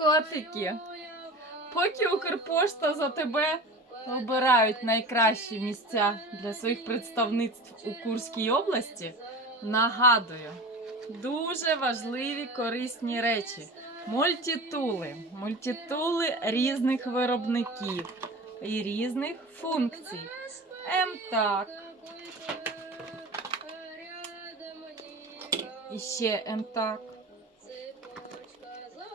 Котики, поки Укрпошта за тебе обирають найкращі місця для своїх представництв у Курській області, нагадую, дуже важливі корисні речі. Мультитули. Мультитули різних виробників і різних функцій. МТАК. І ще МТАК.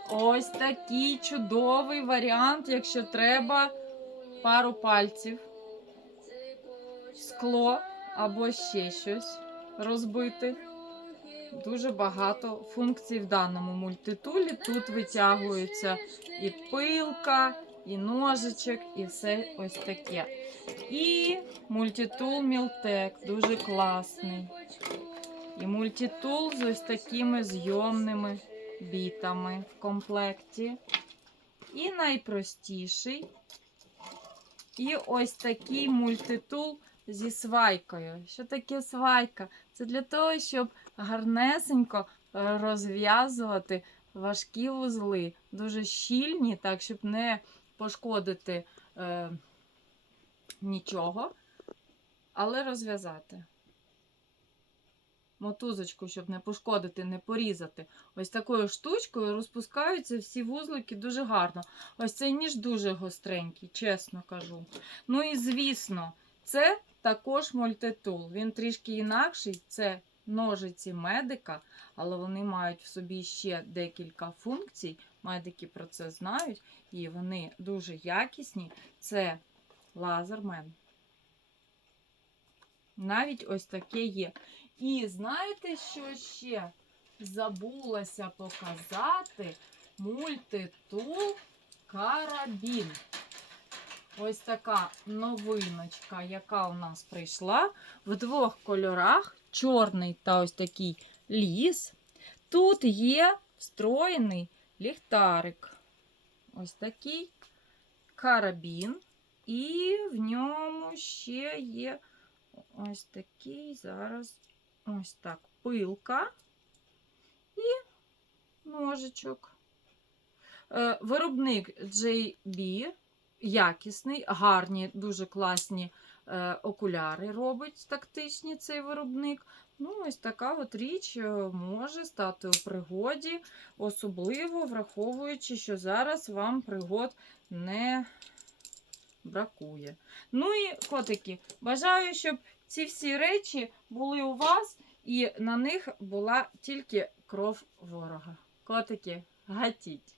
Ось такий чудовий варіант, якщо треба пару пальців, скло або ще щось розбити. Дуже багато функцій в даному мультитулі. Тут витягується і пилка, і ножичок, і все ось таке. І мультитул Мілтек дуже класний. І мультитул з ось такими зйомними бітами в комплекті. І найпростіший. І ось такий мультитул зі свайкою. Що таке свайка? Це для того, щоб гарнесенько е, розв'язувати важкі вузли, дуже щільні, так, щоб не пошкодити е, нічого, але розв'язати. Мотузочку, щоб не пошкодити, не порізати. Ось такою штучкою розпускаються всі вузлики дуже гарно. Ось цей ніж дуже гостренький, чесно кажу. Ну і звісно, це також мультитул. Він трішки інакший. Це ножиці медика, але вони мають в собі ще декілька функцій. Медики про це знають, і вони дуже якісні. Це лазермен. Навіть ось таке є. І знаєте, що ще забулася показати мультитул карабін. Ось така новиночка, яка у нас прийшла в двох кольорах: чорний та ось такий ліс. Тут є встроєний ліхтарик. Ось такий карабін. І в ньому ще є ось такий зараз ось так пилка і ножичок. Е, Виробник JB якісний, гарні, дуже класні е, окуляри робить тактичні цей виробник. Ну, ось така от річ е, може стати у пригоді, особливо враховуючи, що зараз вам пригод не бракує. Ну і котики, бажаю, щоб ці всі речі були у вас, і на них була тільки кров ворога. Котики, гатіть!